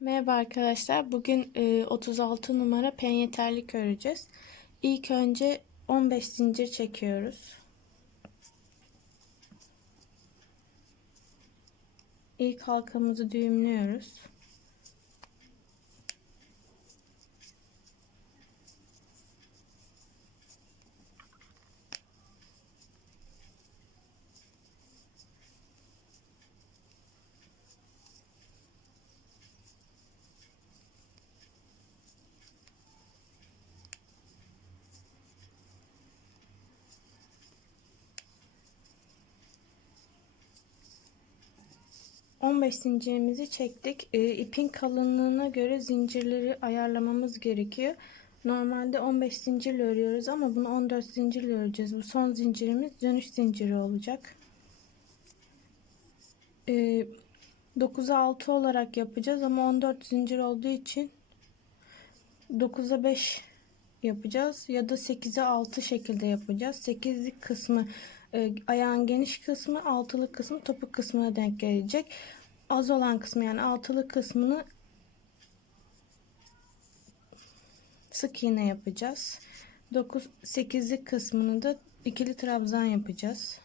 Merhaba arkadaşlar. Bugün e, 36 numara penye terlik öreceğiz. İlk önce 15 zincir çekiyoruz. İlk halkamızı düğümlüyoruz. On beş zincirimizi çektik. E, ipin kalınlığına göre zincirleri ayarlamamız gerekiyor. Normalde 15 zincirle örüyoruz ama bunu 14 zincirle öreceğiz. Bu son zincirimiz dönüş zinciri olacak. E, 9'a 6 olarak yapacağız ama 14 zincir olduğu için 9'a 5 yapacağız ya da 8'e 6 şekilde yapacağız. 8'lik kısmı e, ayağın geniş kısmı, altılık kısmı topuk kısmına denk gelecek. Az olan kısmı yani altılık kısmını sık iğne yapacağız. 9 8'lik kısmını da ikili trabzan yapacağız.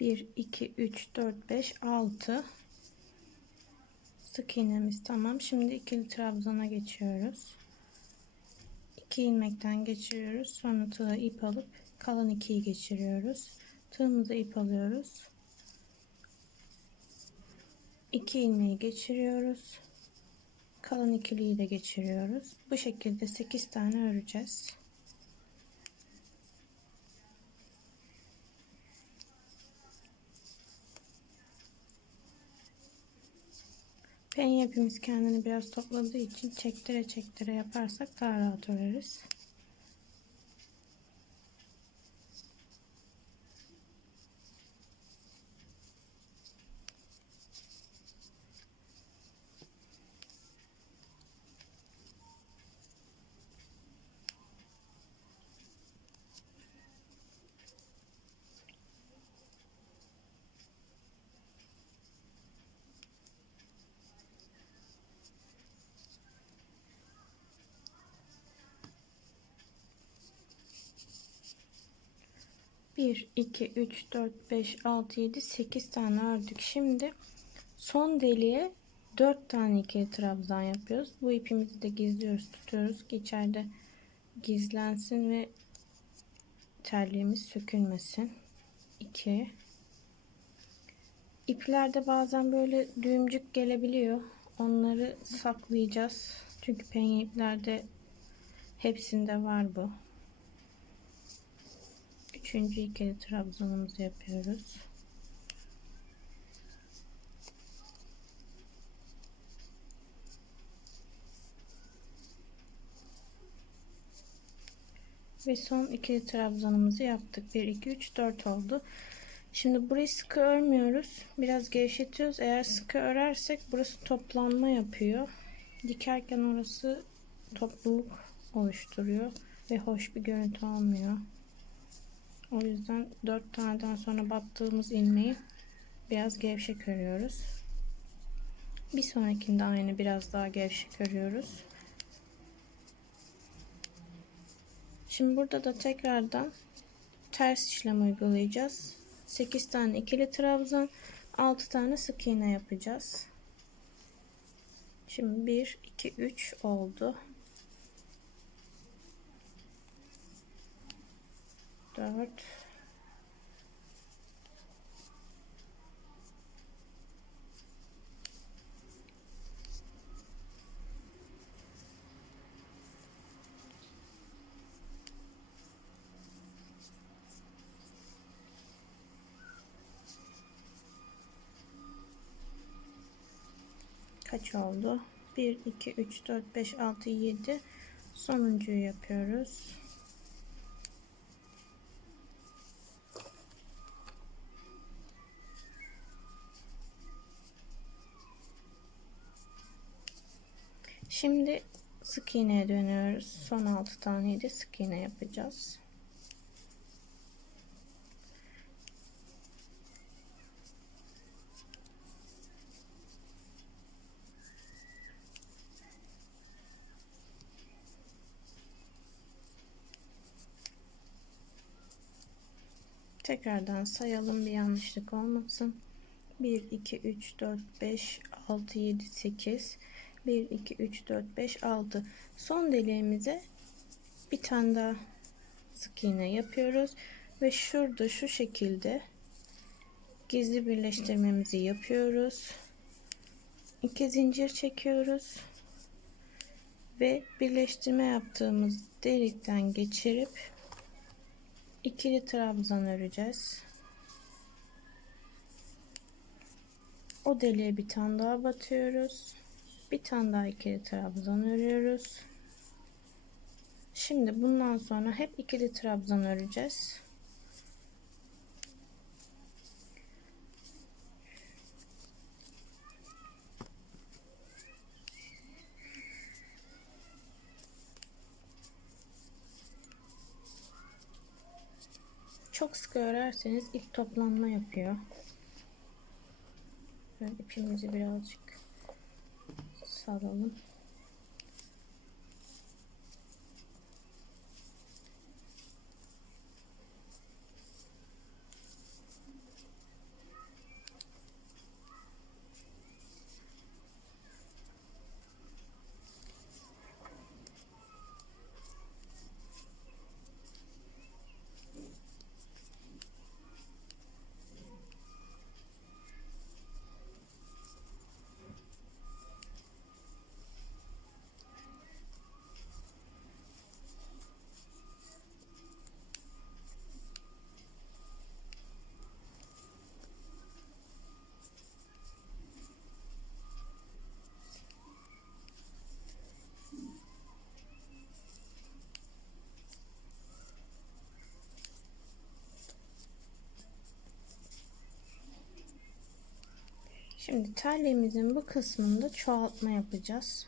1 2 3 4 5 6 sık iğnemiz tamam. Şimdi ikili trabzana geçiyoruz. 2 ilmekten geçiriyoruz. Sonra tığa ip alıp kalan 2'yi geçiriyoruz. Tığımıza ip alıyoruz. 2 ilmeği geçiriyoruz. Kalan ikiliyi de geçiriyoruz. Bu şekilde 8 tane öreceğiz Penye ipimiz kendini biraz topladığı için çektire çektire yaparsak daha rahat öreriz. Bir, iki, üç, dört, beş, altı, yedi, sekiz tane ördük. Şimdi son deliğe dört tane ikili trabzan yapıyoruz. Bu ipimizi de gizliyoruz, tutuyoruz ki içeride gizlensin ve terliğimiz sökülmesin. 2 İplerde bazen böyle düğümcük gelebiliyor. Onları saklayacağız. Çünkü penye iplerde hepsinde var bu. Üçüncü ikili trabzanımızı yapıyoruz. Ve son ikili trabzanımızı yaptık. 1, 2, 3, 4 oldu. Şimdi burayı sıkı örmüyoruz. Biraz gevşetiyoruz. Eğer sıkı örersek burası toplanma yapıyor. Dikerken orası topluluk oluşturuyor. Ve hoş bir görüntü olmuyor. O yüzden 4 taneden sonra battığımız ilmeği biraz gevşek örüyoruz. Bir sonrakinde aynı biraz daha gevşek örüyoruz. Şimdi burada da tekrardan ters işlem uygulayacağız. 8 tane ikili trabzan, 6 tane sık iğne yapacağız. Şimdi 1 2 3 oldu. 4 5 kaç oldu? 1, 2, 3, 4, 5, 6, 7. Sonuncuyu yapıyoruz. Şimdi sık iğneye dönüyoruz. Son 6 taneyi de sık iğne yapacağız. Tekrardan sayalım bir yanlışlık olmasın. 1, 2, 3, 4, 5, 6, 7, 8. 1, 2, 3, 4, 5, 6. Son deliğimize bir tane daha sık iğne yapıyoruz. Ve şurada şu şekilde gizli birleştirmemizi yapıyoruz. 2 zincir çekiyoruz. Ve birleştirme yaptığımız delikten geçirip ikili trabzan öreceğiz. O deliğe bir tane daha batıyoruz. Bir tane daha ikili trabzan örüyoruz. Şimdi bundan sonra hep ikili trabzan öreceğiz. Çok sıkı örerseniz ip toplanma yapıyor. Böyle ipimizi birazcık salalım. Şimdi terliğimizin bu kısmında çoğaltma yapacağız.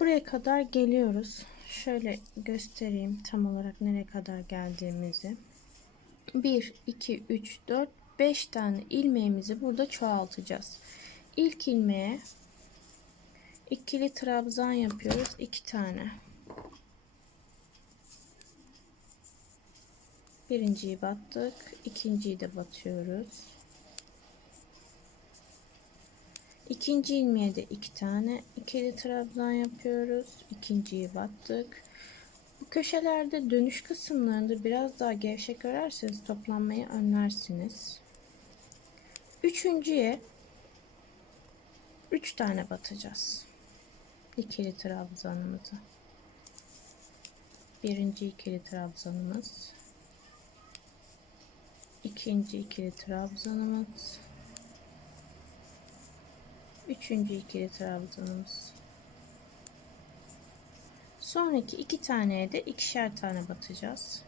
Buraya kadar geliyoruz. Şöyle göstereyim tam olarak nereye kadar geldiğimizi. 1, 2, 3, 4, 5 tane ilmeğimizi burada çoğaltacağız. İlk ilmeğe ikili trabzan yapıyoruz. 2 tane. Birinciyi battık. ikinciyi de batıyoruz. İkinci ilmeğe de iki tane ikili trabzan yapıyoruz. İkinciyi battık. Bu köşelerde dönüş kısımlarında biraz daha gevşek örerseniz toplanmayı önlersiniz. Üçüncüye üç tane batacağız. İkili trabzanımızı. Birinci ikili trabzanımız. ikinci ikili trabzanımız. Üçüncü ikili trabzanımız. Sonraki iki taneye de ikişer tane batacağız.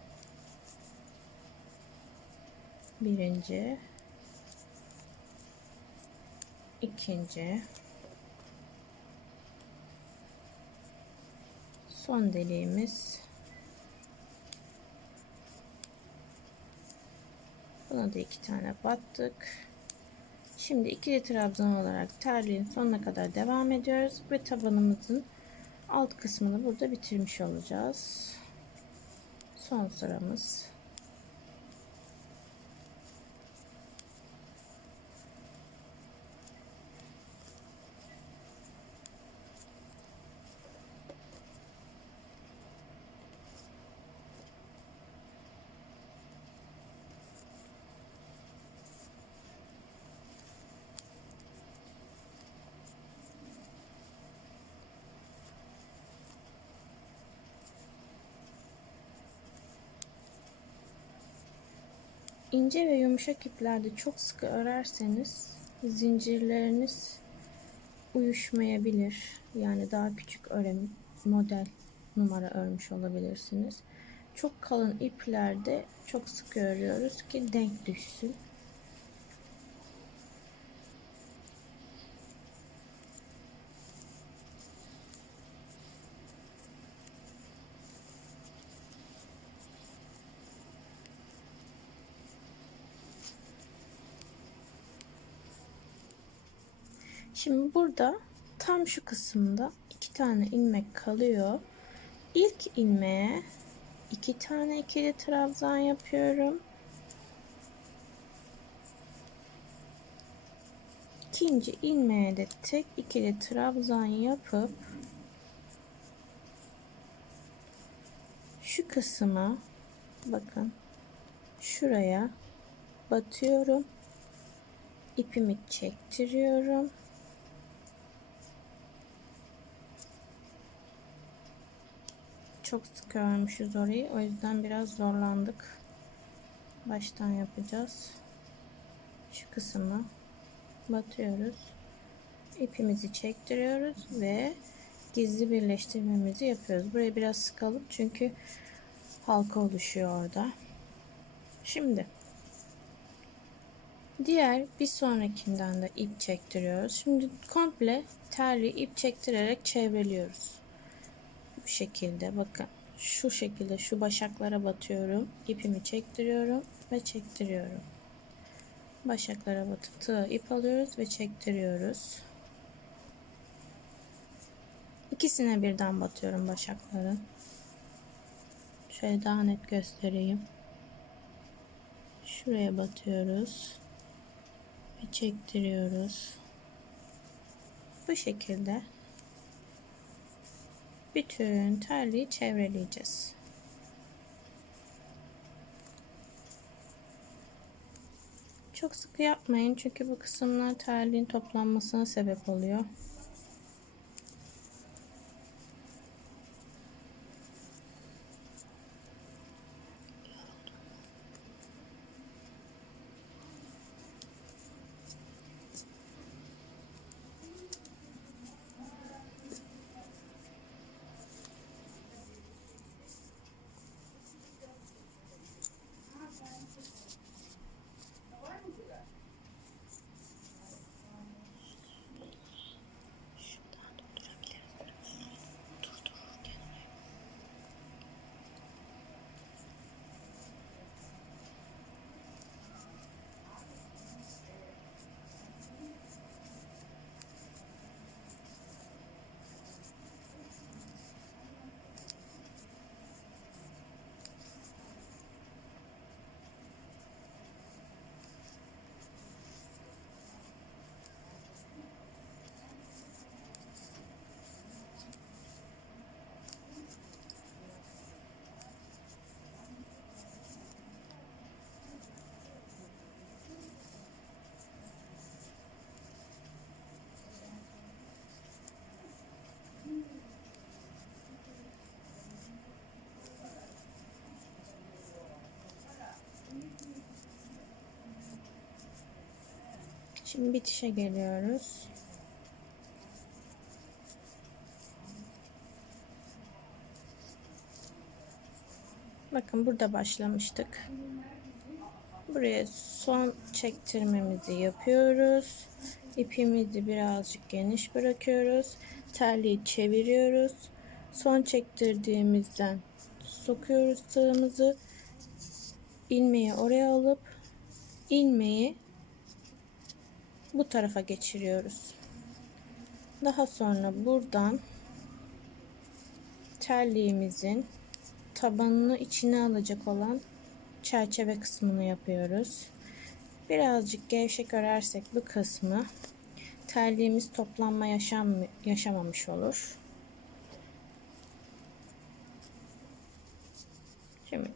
Birinci, ikinci, son deliğimiz. Buna da iki tane battık. Şimdi ikili trabzan olarak terliğin sonuna kadar devam ediyoruz ve tabanımızın alt kısmını burada bitirmiş olacağız. Son sıramız. İnce ve yumuşak iplerde çok sıkı örerseniz zincirleriniz uyuşmayabilir. Yani daha küçük örem model numara örmüş olabilirsiniz. Çok kalın iplerde çok sık örüyoruz ki denk düşsün. Şimdi burada tam şu kısımda iki tane ilmek kalıyor. İlk ilmeğe iki tane ikili trabzan yapıyorum. İkinci ilmeğe de tek ikili trabzan yapıp şu kısma bakın şuraya batıyorum. ipimi çektiriyorum. Çok sık örmüşüz orayı. O yüzden biraz zorlandık. Baştan yapacağız. Şu kısmı batıyoruz. İpimizi çektiriyoruz ve gizli birleştirmemizi yapıyoruz. Burayı biraz sıkalım çünkü halka oluşuyor orada. Şimdi diğer bir sonrakinden de ip çektiriyoruz. Şimdi komple terli ip çektirerek çevreliyoruz bu şekilde. Bakın şu şekilde şu başaklara batıyorum. İpimi çektiriyorum ve çektiriyorum. Başaklara batıp tığ ip alıyoruz ve çektiriyoruz. İkisine birden batıyorum başakların şöyle daha net göstereyim. Şuraya batıyoruz ve çektiriyoruz. Bu şekilde bütün terliği çevreleyeceğiz. Çok sık yapmayın çünkü bu kısımlar terliğin toplanmasına sebep oluyor. Şimdi bitişe geliyoruz. Bakın burada başlamıştık. Buraya son çektirmemizi yapıyoruz. İpimizi birazcık geniş bırakıyoruz. Terliği çeviriyoruz. Son çektirdiğimizden sokuyoruz tığımızı. ilmeği oraya alıp ilmeği bu tarafa geçiriyoruz. Daha sonra buradan terliğimizin tabanını içine alacak olan çerçeve kısmını yapıyoruz. Birazcık gevşek örersek bu kısmı terliğimiz toplanma yaşam, yaşamamış olur. Şimdi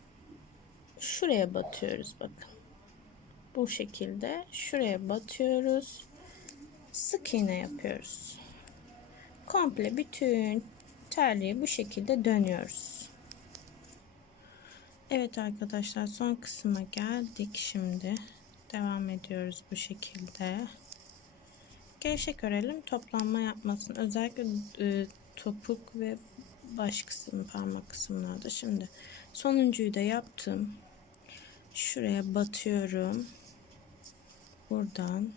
şuraya batıyoruz bakın bu şekilde şuraya batıyoruz. Sık iğne yapıyoruz. Komple bütün terliği bu şekilde dönüyoruz. Evet arkadaşlar son kısma geldik şimdi. Devam ediyoruz bu şekilde. Gevşek örelim toplanma yapmasın. Özellikle e, topuk ve baş kısmı parmak kısımlarda. Şimdi sonuncuyu da yaptım. Şuraya batıyorum. Buradan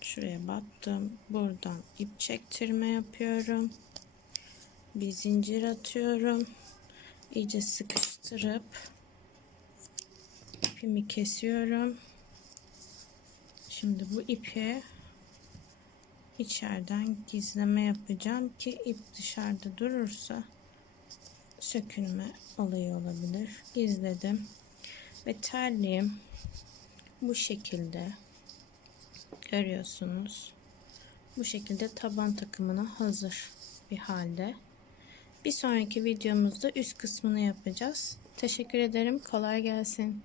şuraya battım. Buradan ip çektirme yapıyorum. Bir zincir atıyorum. İyice sıkıştırıp ipimi kesiyorum. Şimdi bu ipi içeriden gizleme yapacağım ki ip dışarıda durursa sökülme olayı olabilir. Gizledim. Ve terliğim bu şekilde görüyorsunuz. Bu şekilde taban takımına hazır bir halde. Bir sonraki videomuzda üst kısmını yapacağız. Teşekkür ederim. Kolay gelsin.